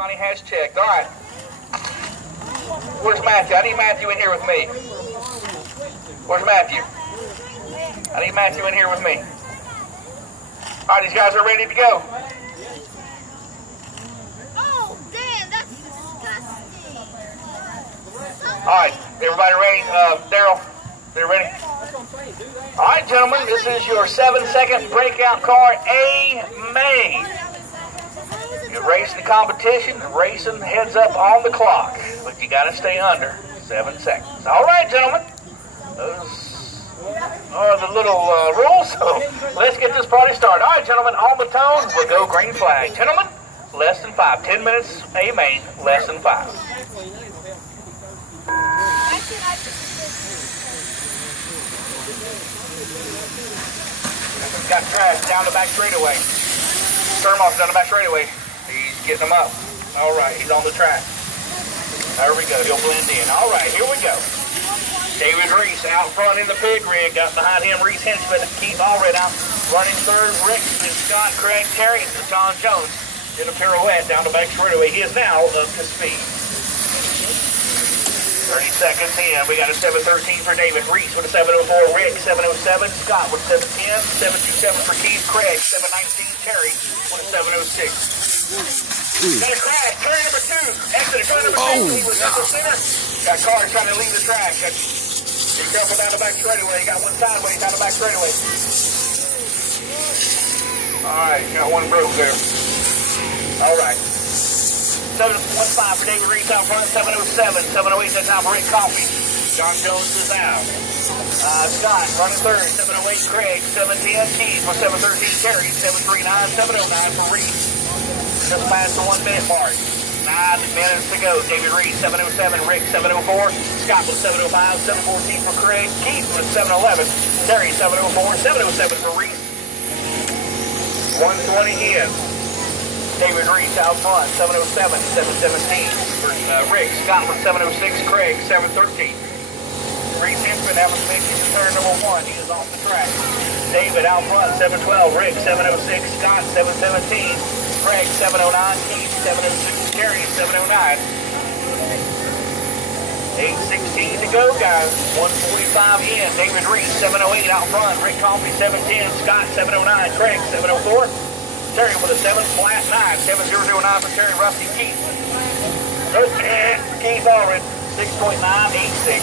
Bonnie has checked. All right. Where's Matthew? I need Matthew in here with me. Where's Matthew? I need Matthew in here with me. All right, these guys are ready to go. Oh, damn, that's disgusting. All right, everybody ready? Daryl, they're ready? All right, gentlemen, this is your 7-second breakout car, A-Main. You're racing the competition, racing heads up on the clock, but you got to stay under 7 seconds. All right, gentlemen, those are the little rules, so let's get this party started. All right, gentlemen, on the tone, we'll go green flag. Gentlemen, less than 5. 10 minutes, A-Main, less than 5. Got trash down the back straightaway. Thermos down the back straightaway. He's getting them up. All right, he's on the track. There we go. He'll blend in. All right, here we go. David Reese out front in the pig rig. Got behind him Reese Henchman. Keith Allred out running third. Rick and Scott, Craig Terry, and John Jones in a pirouette down the back straightaway. He is now up to speed. 30 seconds in. We got a 7:13 for David Reese with a 7:04. Rick 7:07. Scott with 7:10. 7:27 for Keith. Craig 7:19. Terry with a 7:06. Got a crash. Turn number 2. Exit turn number 2. He was at the center. Got cars trying to leave the track. Be careful down the back straightaway. Got one sideways down the back straightaway. All right, got one broke there. All right. 7:15 for David Reese out front, 7:07, 7:08 that time for Rick Coffey. John Jones is out. Scott running third, 7:08 Craig, 7:10 Keith for 7:13 Terry, 7:39, 7:09 for Reese. Just past the 1 minute mark. 9 minutes to go. David Reese, 7:07, Rick 7:04, Scott with 7:05, 7:14 for Craig, Keith with 7:11, Terry 7:04, 7:07 for Reese. 1:20 in. David Reese out front, 7:07, 7:17 for Rick. Scott with 7:06, Craig, 7:13. Reese Henchman having to make his turn number 1. He is off the track. David out front, 7:12, Rick, 7:06, Scott, 7:17, Craig, 7:09, Keith, 7:06, Terry, 7:09. 8:16 to go, guys. 1:45 in. David Reese, 7:08 out front, Rick Coffey, 7:10, Scott, 7:09, Craig, 7:04. Terry with a 7-9, 7:009 for Terry Rusty Keith. Keith Allred, 6.986.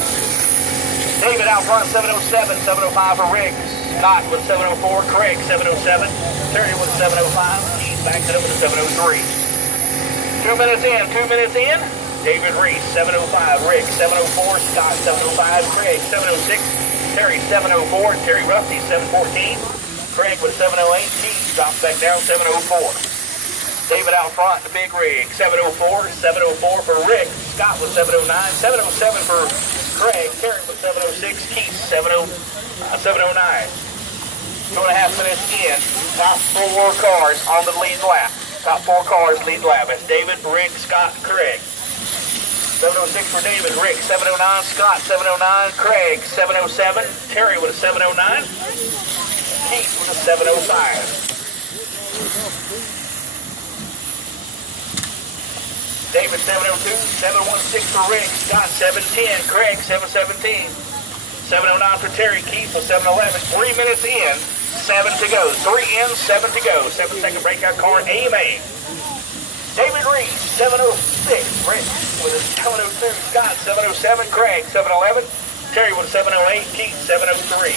David out front, 7:07, 7:05 for Rick. Scott with 7:04, Craig 7:07, Terry with 7:05, Keith back it up with a 7:03. 2 minutes in, 2 minutes in. David Reese, 7:05, Rick 7:04, Scott 7:05, Craig 7:06, Terry 7:04, Terry Rusty 7:14. Craig with 7:08, Keith drops back down 7:04. David out front, the big rig, 7:04, 7:04 for Rick. Scott with 7:09, 7:07 for Craig. Terry with 7:06, Keith 7:09. 2.5 minutes in. Top 4 cars on the lead lap. Top 4 cars lead lap. That's David, Rick, Scott, and Craig. 7:06 for David, Rick 7:09, Scott 7:09, Craig 7:07, Terry with a 7:09. Keith with a 7:05. David 7:02, 7:16 for Rick, Scott 7:10, Craig 7:17, 7:09 for Terry, Keith with 7:11. 3 minutes in, 7 to go. 3 in, 7 to go. 7-second breakout car, AMA. David Reese 7:06, Rick with a 7:02, Scott 7:07, Craig 7:11, Terry with a 7:08, Keith 7:03.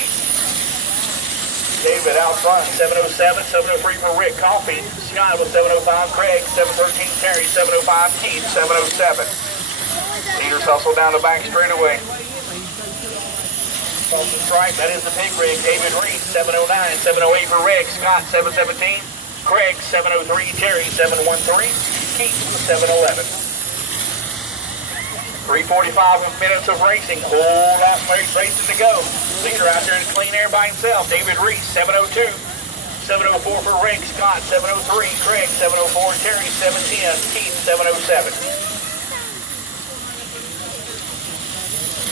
David out front, 7:07, 7:03 for Rick Coffey. Scott with 7:05, Craig 7:13, Terry 7:05, Keith 7:07. Leaders hustle down the back straightaway. Strike, that is the pig rig. David Reese 7:09, 7:08 for Rick. Scott 7:17, Craig 7:03, Terry 7:13, Keith 7:11. 3:45 minutes of racing. Whole lot of racing to go. Leader out there in clean air by himself. David Reese, 7:02. 7:04 for Rick. Scott, 7:03. Craig, 7:04. Terry, 7:10. Keith, 7:07.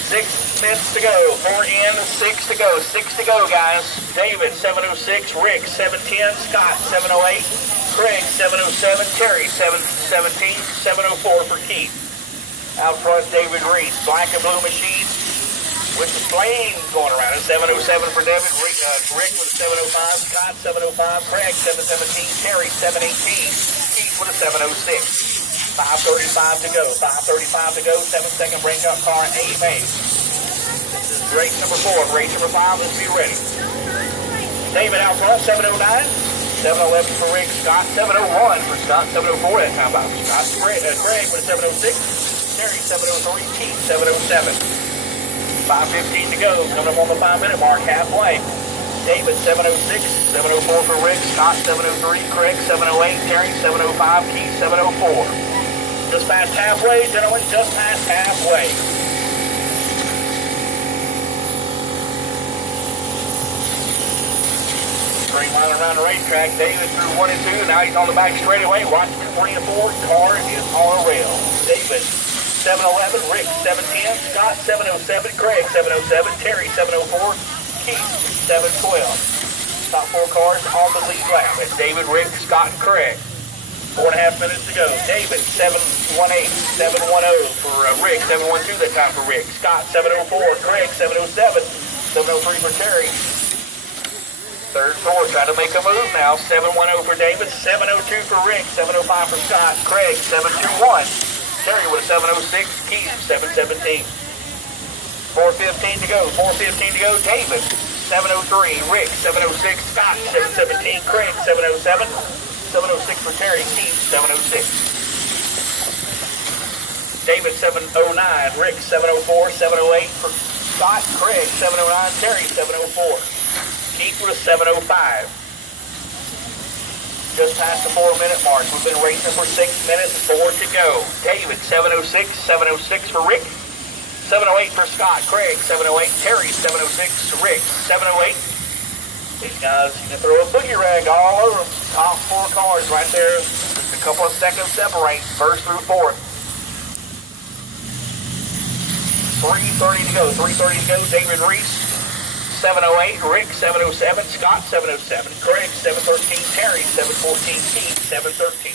6 minutes to go. 4 in, 6 to go. 6 to go, guys. David, 706. Rick, 710. Scott, 708. Craig, 707. Terry, 717. 704 for Keith. Out front, David Reese. Black and blue machine with the flames going around. A 707 for David. Rick with a 705. Scott, 705. Craig, 717. Terry, 718. Keith with a 706. 5:35 to go. 5:35 to go. 7-second breakout car, A main. This is race number 4. Race number 5. Let's be ready. David out front, 709. 711 for Rick. Scott, 701 for Scott. 704 that time by Scott. Craig with a 706. Terry, 703. Keith, 707. 5:15 to go. Coming up on the 5-minute mark, halfway. David, 706. 704 for Rick. Scott, 703. Craig, 708. Terry, 705. Keith, 704. Just past halfway, gentlemen, just past halfway. Streamlining around the racetrack. David through 1 and 2. Now he's on the back straightaway. Watching 3 and 4. Car is on a rail. David, 711. Rick, 710. Scott, 707. Craig, 707. Terry, 704. Keith, 712. Top 4 cars on the lead lap. It's David, Rick, Scott, and Craig. 4.5 minutes to go. David, 718, 710 for Rick, 712 that time for Rick. Scott, 704, Craig, 707, 703 for Terry. Third and 4, trying to make a move now. 710 for David, 702 for Rick, 705 for Scott, Craig, 721. Terry with a 706, Keith, 717. 4:15 to go, 4:15 to go. David, 703, Rick, 706, Scott, 717, Craig, 707. 706 for Terry, Keith, 706. David, 709. Rick, 704. 708 for Scott, Craig, 709. Terry, 704. Keith with a 705. Just past the 4-minute mark. We've been racing for 6 minutes, 4 to go. David, 706. 706 for Rick. 708 for Scott, Craig, 708. Terry, 706. Rick, 708. These guys can throw a boogie rag all over them. Top 4 cars right there. Just a couple of seconds separate. First through 4th. 3:30 to go. 3:30 to go. David Reese, 708. Rick, 707. Scott, 707. Craig, 713. Terry, 714. Keith, 713.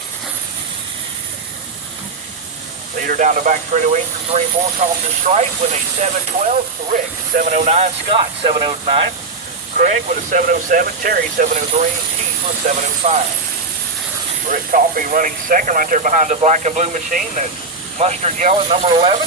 Leader down the back straightaway through 3 and 4. Off the stripe with a 712. Rick, 709. Scott, 709. Craig with a 707, Terry 703, Keith with 705. Rick Coffey running second right there behind the black and blue machine. That mustard yellow at number 11.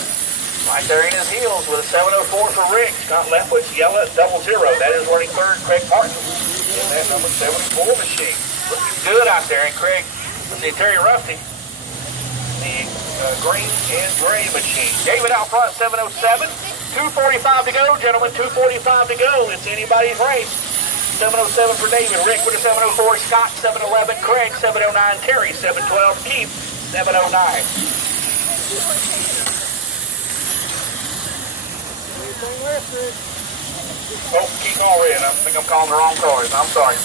Right there in his heels with a 704 for Rick. Scott Leftwich, yellow at 00. That is running third, Craig Martin. In that number 74 machine. Looking good out there. And Craig, let's see, Terry Ruffy, the green and gray machine. David out front, 707. 2:45 to go, gentlemen. 2:45 to go. It's anybody's race. 707 for David. Rick with a 704. Scott, 711. Craig, 709. Terry, 712. Keith, 709. Oh, keep all in. I think I'm calling the wrong cars. I'm sorry.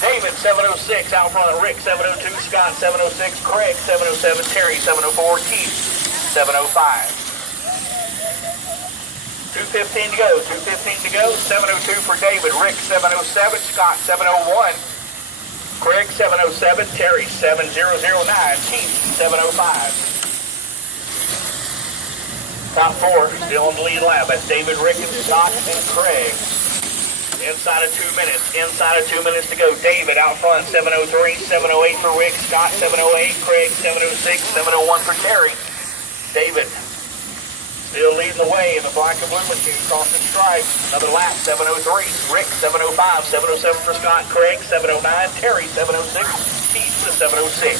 David, 706. Out front of Rick, 702. Scott, 706. Craig, 707. Terry, 704. Keith, 705. 2:15 to go. 2:15 to go. 702 for David. Rick, 707. Scott, 701. Craig, 707. Terry, 7009. Keith, 705. Top 4 still in the lead lap. That's David, Rick, and Scott, and Craig. Inside of 2 minutes. Inside of 2 minutes to go. David out front, 703. 708 for Rick. Scott, 708. Craig, 706. 701 for Terry. David still leading the way in the black and blue machine across the stripe. Another lap, 703. Rick, 705. 707 for Scott. Craig, 709. Terry, 706. Keith with 706.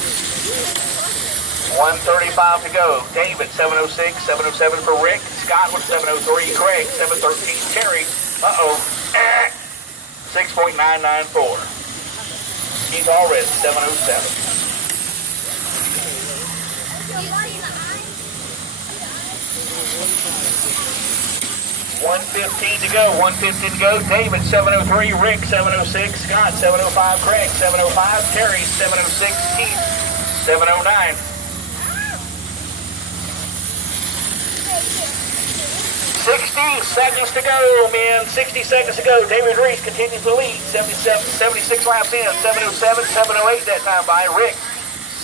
1:35 to go. David, 706. 707 for Rick. Scott with 703. Craig, 713. Terry, 6.994. Keith already, 707. 1:15 to go. 1:15 to go. David, 703. Rick, 706. Scott, 705. Craig, 705. Terry, 706. Keith, 709. 60 seconds to go, men. 60 seconds to go. David Reese continues to lead. 76 laps in. 707, 708 that time by Rick.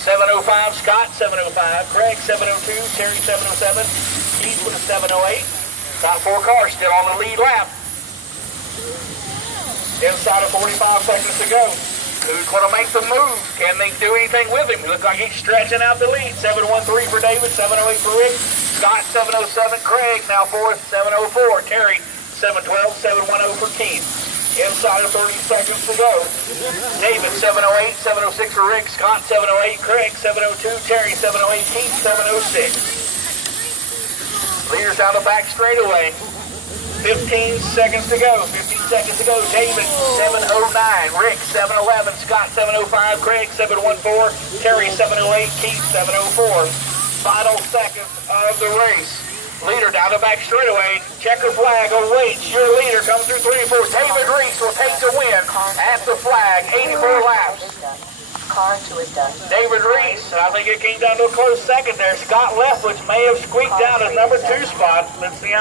705, Scott, 705. Craig, 702. Terry, 707. Keith with a 708. Got 4 cars still on the lead lap. Inside of 45 seconds to go. Who's going to make the move? Can they do anything with him? Looks like he's stretching out the lead. 713 for David, 708 for Rick. Scott, 707. Craig, now fourth, 704. Terry, 712, 710 for Keith. Inside of 30 seconds to go. David, 708, 706 for Rick. Scott, 708. Craig, 702. Terry, 708. Keith, 706. Leaders down the back straightaway. 15 seconds to go. 15 seconds to go. David, 709. Rick, 711. Scott, 705. Craig, 714. Terry, 708. Keith, 704. Final seconds of the race. Leader down the back straightaway. Checker flag awaits. Your leader comes through 3 and 4. David Reese will take the win at the flag. 84 laps. Car to a dust. David Reese, I think it came down to a close second there. Scott Leftwich may have squeaked down his number 2 spot. Let's see how